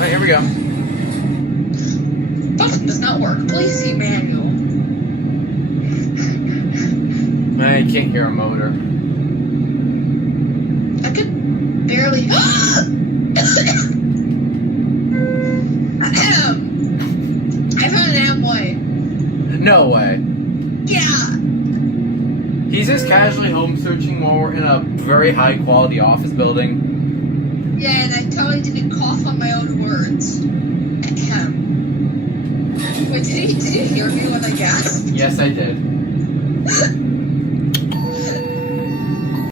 Alright, here we go. Button does not work. Please see manual. I can't hear a motor. I could barely. I found an Amway. No way. Yeah. He's just casually home searching while we're in a very high quality office building. Yeah, and I totally didn't cough on my own words. Wait, did you hear me when I gasped? Yes, I did.